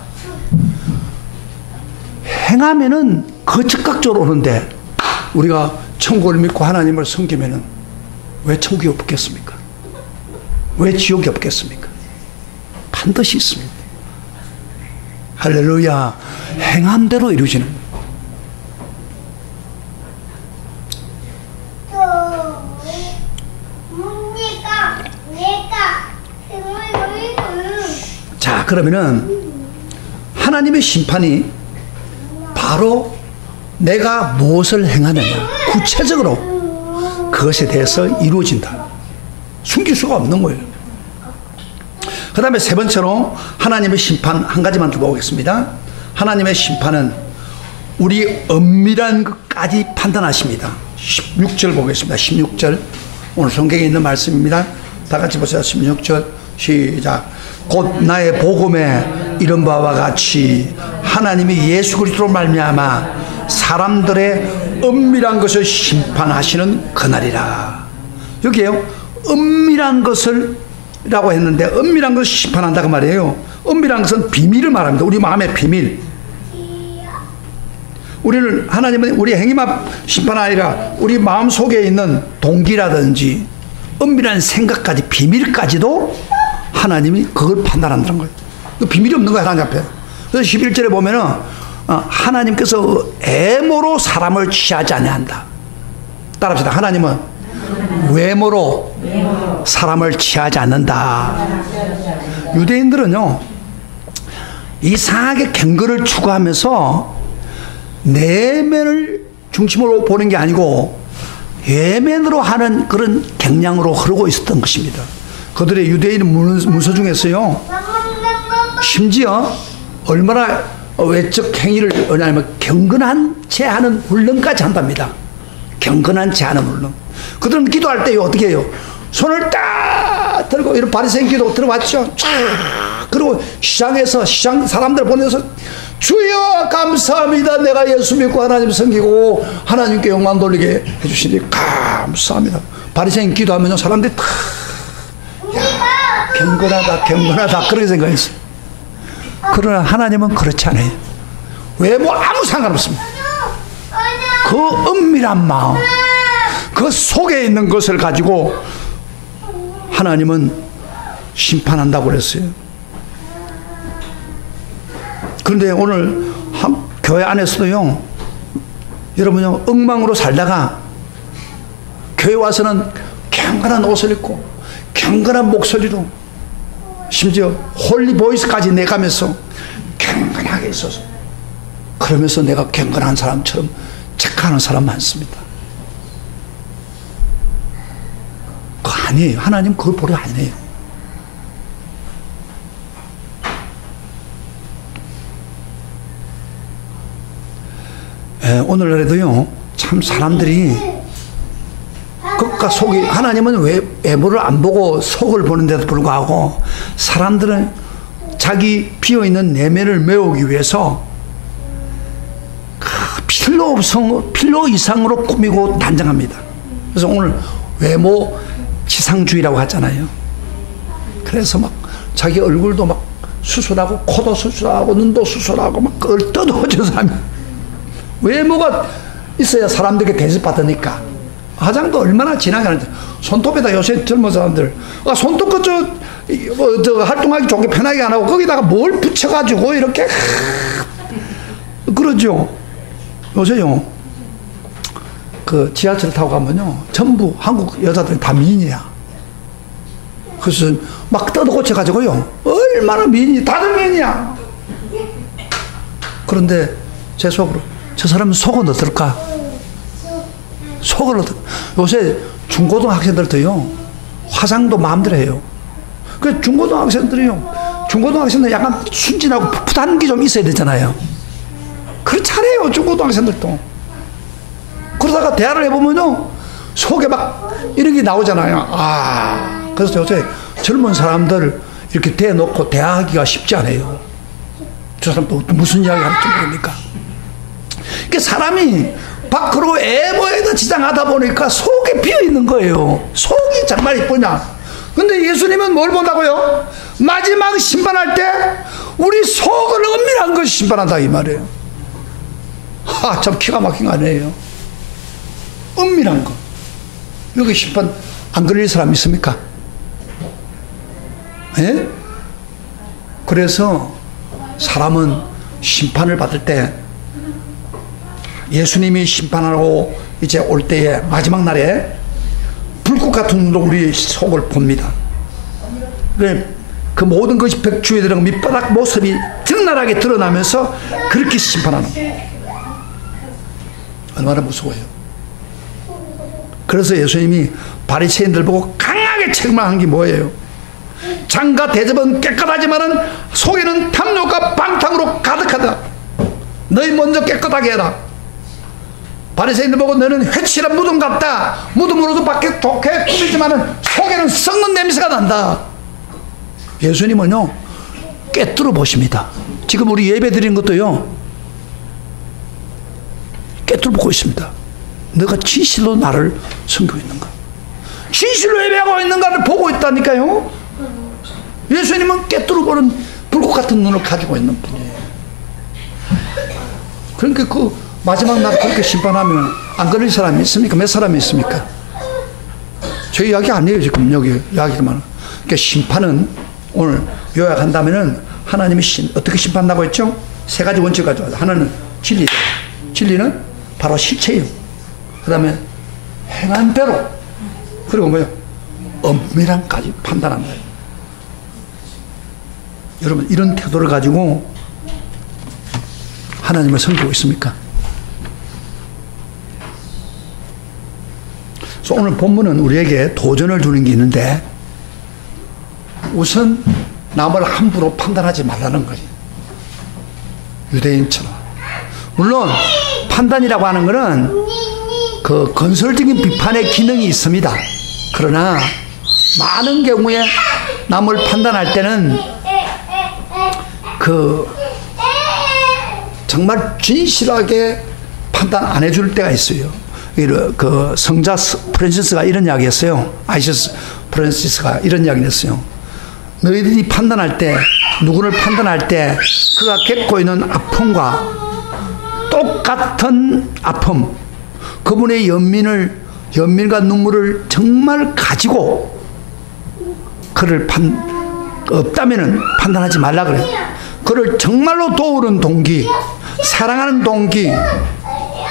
행하면은 그 즉각적으로 오는데 우리가 천국을 믿고 하나님을 섬기면은 왜 천국이 없겠습니까? 왜 지옥이 없겠습니까? 반드시 있습니다. 할렐루야. 행함대로 이루어지는 거예요. 자, 그러면은 하나님의 심판이 바로 내가 무엇을 행하느냐, 구체적으로 그것에 대해서 이루어진다. 숨길 수가 없는 거예요. 그 다음에 세 번째로 하나님의 심판 한 가지만 두고 오겠습니다. 하나님의 심판은 우리 엄밀한 것까지 판단하십니다. 16절 보겠습니다. 16절 오늘 성경에 있는 말씀입니다. 다 같이 보세요. 16절 시작. 곧 나의 복음에 이른 바와 같이 하나님이 예수 그리스도로 말미암아 사람들의 은밀한 것을 심판하시는 그날이라. 여기에요. 은밀한 것을 라고 했는데 은밀한 것을 심판한다고 말이에요. 은밀한 것은 비밀을 말합니다. 우리 마음의 비밀. 우리는 하나님은 우리 행위만 심판하니라 우리 마음 속에 있는 동기라든지 은밀한 생각까지 비밀까지도 하나님이 그걸 판단한다는 거예요. 그 비밀이 없는 거예요, 하나님 앞에. 그래서 11절에 보면은 하나님께서 애모로 사람을 취하지 아니한다. 따라합시다. 하나님은 외모로 사람을 취하지 않는다. 유대인들은요, 이상하게 경건을 추구하면서 내면을 중심으로 보는 게 아니고 외면으로 하는 그런 경향으로 흐르고 있었던 것입니다. 그들의 유대인 문서 중에서요, 심지어 얼마나 외적 행위를 하냐면 경건한 채 하는 훈련까지 한답니다. 경건한 채 하는 훈련. 그들은 기도할 때 어떻게 해요? 손을 딱 들고 이런 바리새인 기도 들어왔죠. 쫙. 그리고 시장 사람들 보내서 주여 감사합니다. 내가 예수 믿고 하나님 섬기고 하나님께 영광 돌리게 해주시니 감사합니다. 바리새인 기도하면 사람들이 다 경건하다 그렇게 생각했어요. 그러나 하나님은 그렇지 않아요. 외모 아무 상관없습니다. 그 은밀한 마음, 그 속에 있는 것을 가지고 하나님은 심판한다고 그랬어요. 그런데 오늘 교회 안에서도요, 여러분요, 엉망으로 살다가 교회 와서는 경건한 옷을 입고 경건한 목소리로 심지어 홀리 보이스까지 내가면서 경건하게 있어서 그러면서 내가 경건한 사람처럼 착각하는 사람 많습니다. 아니에요. 하나님 그걸 보려 안 해요. 오늘날에도요, 참 사람들이 겉과 속이, 하나님은 외모를 안 보고 속을 보는데도 불구하고 사람들은 자기 비어있는 내면을 메우기 위해서 필요 이상으로 꾸미고 단정합니다. 그래서 오늘 외모 지상주의라고 하잖아요. 그래서 막 자기 얼굴도 막 수술하고 코도 수술하고 눈도 수술하고 막 그걸 떠들어준 사람이, 외모가 있어야 사람들에게 대접받으니까. 화장도 얼마나 진하게 하는데, 손톱에다 요새 젊은 사람들 손톱 저 활동하기 좋게 편하게 안 하고 거기다가 뭘 붙여가지고 이렇게 그러죠. 요새요, 그 지하철 타고 가면요, 전부 한국 여자들이 다 미인이야. 그래서 막 뜯어고쳐가지고요, 얼마나 미인이, 다들 미인이야. 그런데 제 속으로, 저 사람은 속은 어떨까? 속을 요새 중고등학생들도요, 화장도 마음대로 해요. 그 중고등학생들 약간 순진하고 풋풋한 게 좀 있어야 되잖아요. 그걸 잘해요, 중고등학생들도. 그러다가 대화를 해보면요, 속에 막 이런 게 나오잖아요. 그래서 요새 젊은 사람들 이렇게 대놓고 대화하기가 쉽지 않아요. 저 사람도 무슨 이야기 할지 모르니까. 그러니까 사람이 밖으로 외모에다 지장하다 보니까 속에 비어있는 거예요. 속이 정말 이쁘냐. 근데 예수님은 뭘 본다고요? 마지막 심판할 때 우리 속을 은밀한 것을 심판한다 이 말이에요. 참 기가 막힌 거 아니에요. 은밀한 거. 여기 심판 안 걸릴 사람 있습니까? 예? 그래서 사람은 심판을 받을 때, 예수님이 심판하고 이제 올 때에 마지막 날에 불꽃 같은 눈으로 우리 속을 봅니다. 그 모든 것이 백주에 들어간 밑바닥 모습이 적나라하게 드러나면서 그렇게 심판하는 거예요. 얼마나 무서워요. 그래서 예수님이 바리새인들 보고 강하게 책망한 게 뭐예요? 장과 대접은 깨끗하지만은 속에는 탐욕과 방탕으로 가득하다. 너희 먼저 깨끗하게 해라. 바리새인들 보고 너는 회칠한 무덤 같다. 무덤으로도 밖에 좋게 꾸미지만은 속에는 썩는 냄새가 난다. 예수님은요, 꿰뚫어 보십니다. 지금 우리 예배 드리는 것도요, 꿰뚫어 보고 있습니다. 너가 진실로 나를 섬기고 있는가? 진실로 예배하고 있는가를 보고 있다니까요. 예수님은 꿰뚫어 보는 불꽃 같은 눈을 가지고 있는 분이에요. 그러니까 그 마지막 날 그렇게 심판하면 안 걸릴 사람이 있습니까? 몇 사람이 있습니까? 저 이야기 아니에요, 지금 여기 이야기만. 그러니까 심판은 오늘 요약한다면은 하나님이 어떻게 심판한다고 했죠? 세 가지 원칙 가지고. 하나는 진리다. 진리는 바로 실체예요. 그 다음에 행한 대로. 그리고 뭐요? 엄밀함까지 판단한다. 여러분, 이런 태도를 가지고 하나님을 섬기고 있습니까? 그래서 오늘 본문은 우리에게 도전을 주는 게 있는데, 우선 남을 함부로 판단하지 말라는 거지. 유대인처럼. 물론 판단이라고 하는 것은 그 건설적인 비판의 기능이 있습니다. 그러나 많은 경우에 남을 판단할 때는 그 정말 진실하게 판단 안 해줄 때가 있어요. 그 성자 프란시스가 이런 이야기 했어요. 아이시스 프란시스가 이런 이야기를 했어요. 너희들이 판단할 때, 누구를 판단할 때 그가 겪고 있는 아픔과 똑같은 아픔, 그분의 연민과 눈물을 정말 가지고 그를 없다면은 판단하지 말라 그래요. 그를 정말로 도우는 동기, 사랑하는 동기,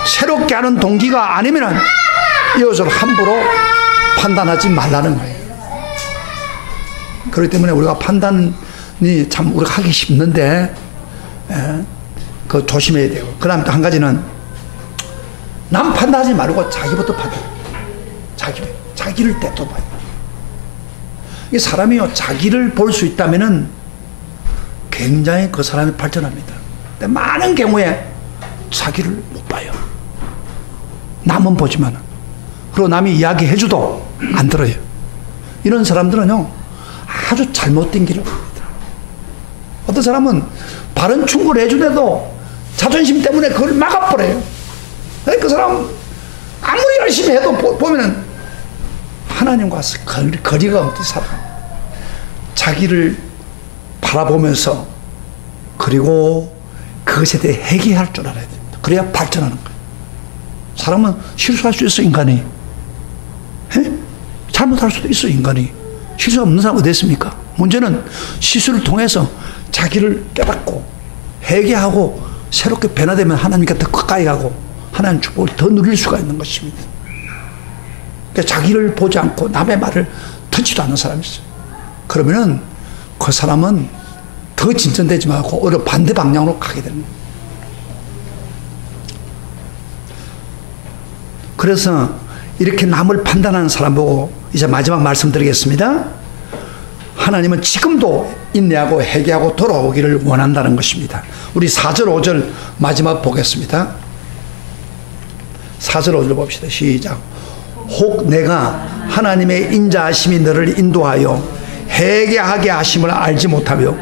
새롭게 하는 동기가 아니면은 이것을 함부로 판단하지 말라는 거예요. 그렇기 때문에 우리가 판단이 참 우리가 하기 쉽는데, 그 조심해야 돼요. 그 다음에 또 한 가지는 남 판단하지 말고 자기부터 판단. 자기를 때또 봐요. 이 사람이요, 자기를 볼 수 있다면은 굉장히 그 사람이 발전합니다. 근데 많은 경우에 자기를 못 봐요. 남은 보지만, 그리고 남이 이야기해줘도 안 들어요. 이런 사람들은요, 아주 잘못된 길을 갑니다. 어떤 사람은 바른 충고를 해주는데도 자존심 때문에 그걸 막아버려요. 그 사람 아무리 열심히 해도 보면은 하나님과 거리가 없는 사람, 자기를 바라보면서 그리고 그것에 대해 회개할 줄 알아야 됩니다. 그래야 발전하는 거예요. 사람은 실수할 수 있어, 인간이. 잘못할 수도 있어, 인간이. 실수 없는 사람 어디 있습니까? 문제는 실수를 통해서 자기를 깨닫고 회개하고 새롭게 변화되면 하나님께 더 가까이 가고 하나님 축복을 더 누릴 수가 있는 것입니다. 그러니까 자기를 보지 않고 남의 말을 듣지도 않는 사람이 있어요. 그러면은 그 사람은 더 진전되지 말고 오히려 반대 방향으로 가게 되는 거예요. 그래서 이렇게 남을 판단하는 사람 보고 이제 마지막 말씀드리겠습니다. 하나님은 지금도 인내하고 회개하고 돌아오기를 원한다는 것입니다. 우리 4절 5절 마지막 보겠습니다. 4절 5절 봅시다. 시작. 혹 내가 하나님의 인자하심이 너를 인도하여 회개하게 하심을 알지 못하며,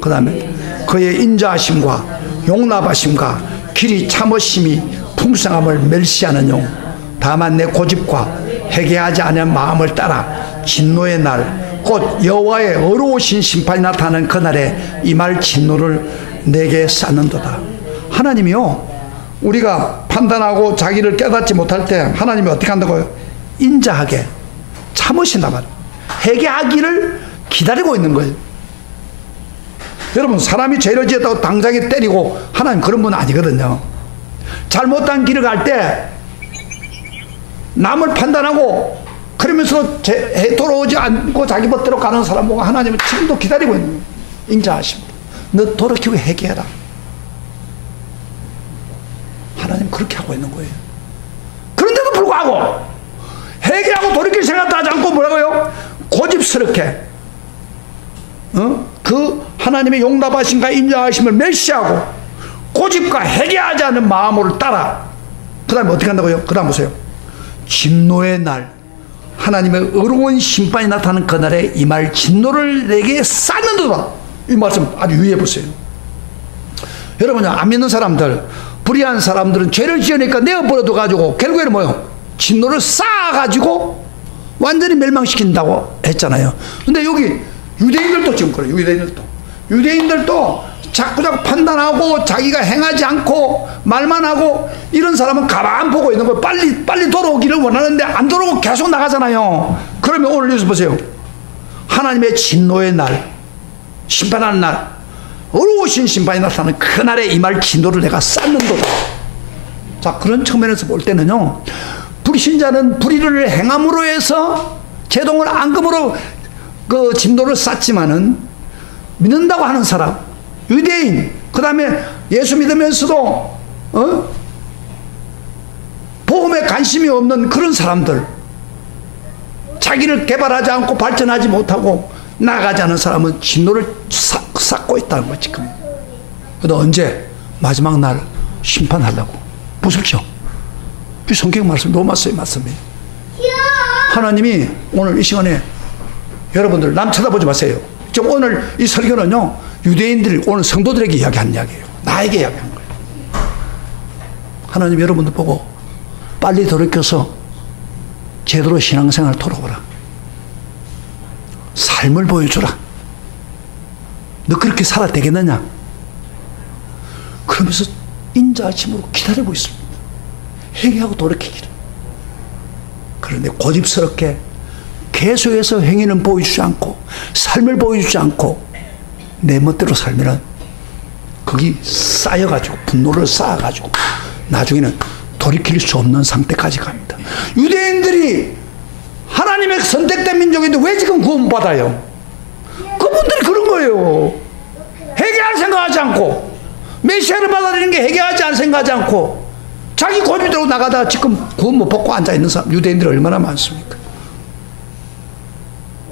그 다음에 그의 인자하심과 용납하심과 길이 참으심이 풍성함을 멸시하느뇨. 다만 내 고집과 회개하지 않은 마음을 따라 진노의 날 곧 여호와의 어려우신 심판이 나타나는 그날에 임할 진노를 내게 쌓는도다. 하나님이요, 우리가 판단하고 자기를 깨닫지 못할 때 하나님이 어떻게 한다고요? 인자하게 참으신단 말이에요. 회개하기를 기다리고 있는 거예요. 여러분, 사람이 죄를 지었다고 당장에 때리고 하나님 그런 분 아니거든요. 잘못한 길을 갈 때 남을 판단하고 그러면서 돌아오지 않고 자기 멋대로 가는 사람 보고 하나님은 지금도 기다리고 있는 거예요. 인자하심으로 너 돌이키고 회개해라. 하나님 그렇게 하고 있는 거예요. 그런데도 불구하고 회개하고 돌이킬 생각도 하지 않고 뭐라고요? 고집스럽게 그 하나님의 용납하심과 인자하심을 멸시하고 고집과 회개하지 않는 마음으로 따라 그 다음에 어떻게 한다고요? 그 다음 보세요. 진노의 날, 하나님의 어려운 심판이 나타나는 그날에 임할 진노를 내게 쌓는도다. 이 말씀 아주 유의해 보세요. 여러분, 안 믿는 사람들, 불의한 사람들은 죄를 지으니까 내어버려도 가지고 결국에는 뭐요? 진노를 쌓아가지고 완전히 멸망시킨다고 했잖아요. 근데 여기 유대인들도 지금 그래요. 유대인들도 자꾸 판단하고 자기가 행하지 않고 말만 하고 이런 사람은 가만 보고 있는 거예요. 빨리 돌아오기를 원하는데 안 돌아오고 계속 나가잖아요. 그러면 오늘 여기서 보세요. 하나님의 진노의 날, 심판하는 날, 어려우신 심판이 나타나는 그날에 임할 진노를 내가 쌓는도다. 자, 그런 측면에서 볼 때는요, 불신자는 불의를 행함으로 해서 제동을 앙금으로 그 진노를 쌓지만은 믿는다고 하는 사람, 유대인, 그 다음에 예수 믿으면서도 복음에 관심이 없는 그런 사람들, 자기를 개발하지 않고 발전하지 못하고 나아가지 않은 사람은 진노를 쌓고 있다는 거지 지금. 그런데 언제? 마지막 날 심판하려고. 무섭죠? 이 성경 말씀 너무 맞습니다. 하나님이 오늘 이 시간에 여러분들 남 쳐다보지 마세요. 지금 오늘 이 설교는요, 유대인들, 오늘 성도들에게 이야기하는 이야기예요. 나에게 이야기하는 거예요. 하나님 여러분들 보고 빨리 돌이켜서 제대로 신앙생활을 돌아오라. 삶을 보여주라. 너 그렇게 살아야 되겠느냐? 그러면서 인자하심으로 기다리고 있습니다. 회개하고 돌이키기를. 그런데 고집스럽게 계속해서 행위는 보여주지 않고 삶을 보여주지 않고 내 멋대로 살면은 거기 쌓여가지고 분노를 쌓아가지고 나중에는 돌이킬 수 없는 상태까지 갑니다. 유대인들이 하나님의 선택된 민족인데 왜 지금 구원받아요? 그분들이 그런 거예요. 회개할 생각하지 않고 메시아를 받아들이는 게 회개하지 않을 생각하지 않고 자기 고집대로 나가다가 지금 구원 못 받고 앉아있는 사람, 유대인들이 얼마나 많습니까?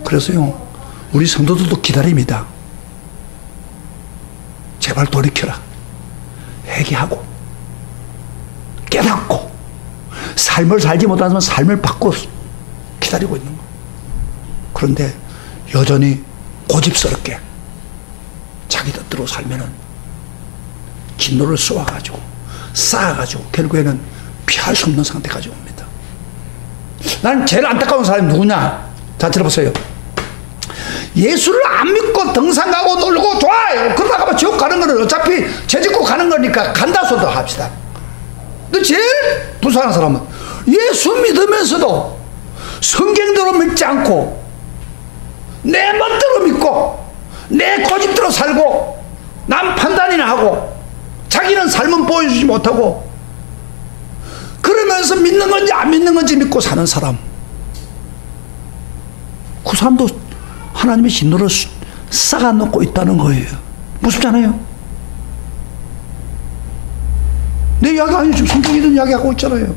그래서요, 우리 성도들도 기다립니다. 제발 돌이켜라. 회개하고 깨닫고 삶을 살지 못하면 삶을 바꿔 기다리고 있는 거. 그런데 여전히 고집스럽게 자기 뜻대로 살면은 진노를 쏘아가지고 쌓아가지고 결국에는 피할 수 없는 상태까지 옵니다. 나는 제일 안타까운 사람이 누구냐? 자, 들어보세요. 예수를 안 믿고 등산 가고 놀고 좋아요. 그러다가 지옥 가는 거는 어차피 죄 짓고 가는 거니까 간다 소도 합시다. 근데 제일 불쌍한 사람은 예수 믿으면서도 성경대로 믿지 않고 내 멋대로 믿고 내 고집대로 살고 남 판단이나 하고 자기는 삶은 보여주지 못하고 그러면서 믿는 건지 안 믿는 건지 믿고 사는 사람, 그 사람도 하나님의 진노를 쌓아놓고 있다는 거예요. 무섭잖아요. 내 이야기 아니에요. 지금 성경이든 이야기하고 있잖아요.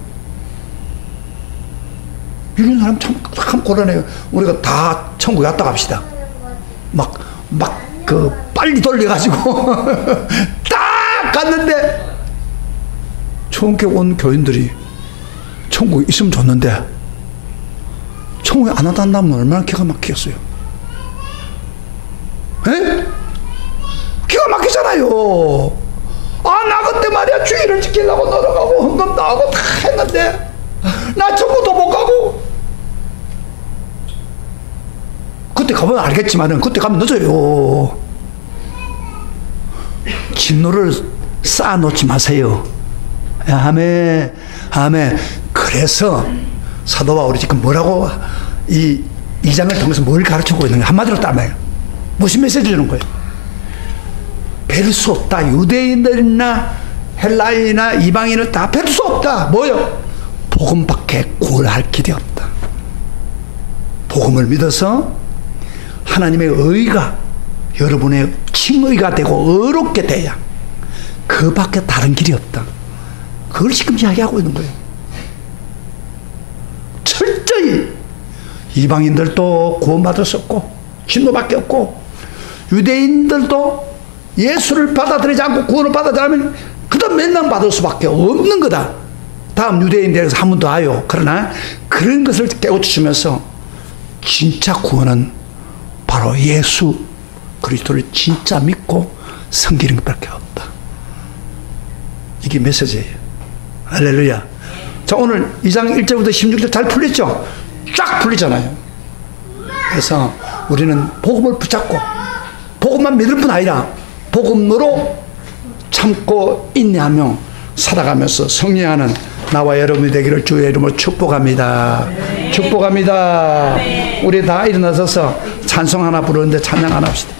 이런 사람 참 고라네요. 우리가 다 천국에 갔다 갑시다. 빨리 돌려가지고 딱 갔는데 천국에 온 교인들이 천국에 있으면 좋는데 천국에 안 와닿는다면 얼마나 기가 막히겠어요. 에? 기가 막히잖아요. 나 그때 말이야 주의를 지키려고 노력하고 헌금도 하고 다 했는데 나 천국도 못 가고. 그때 가면 알겠지만은 그때 가면 늦어요. 진노를 쌓아놓지 마세요. 아멘. 아멘. 그래서 사도 바울이 지금 뭐라고 이 2장을 통해서 뭘 가르치고 있는 거예요? 한마디로 따면 무슨 메시지 주는 거예요? 뵐 수 없다. 유대인들이나 헬라인이나 이방인을 다 뵐 수 없다. 뭐요? 복음밖에 구원할 길이 없다. 복음을 믿어서 하나님의 의가 여러분의 칭의가 되고 의롭게 돼야 그 밖에 다른 길이 없다. 그걸 지금 이야기하고 있는 거예요. 철저히 이방인들도 구원받을 수 없고 진노밖에 없고 유대인들도 예수를 받아들이지 않고 구원을 받아들이면 그다음 멸망받을 수밖에 없는 거다. 다음 유대인들에서 한 번 더 하요. 그러나 그런 것을 깨우쳐주면서 진짜 구원은 바로 예수 그리스도를 진짜 믿고 섬기는 것밖에 없다. 이게 메시지예요. 할렐루야. 자, 오늘 2장 1절부터 16절 잘 풀렸죠? 쫙 풀리잖아요. 그래서 우리는 복음을 붙잡고 복음만 믿을 뿐 아니라 복음으로 참고 인내하며 살아가면서 승리하는 나와 여러분이 되기를 주의 이름으로 축복합니다. 축복합니다. 우리 다 일어나서서 찬송 하나 부르는데 찬양 하나 합시다.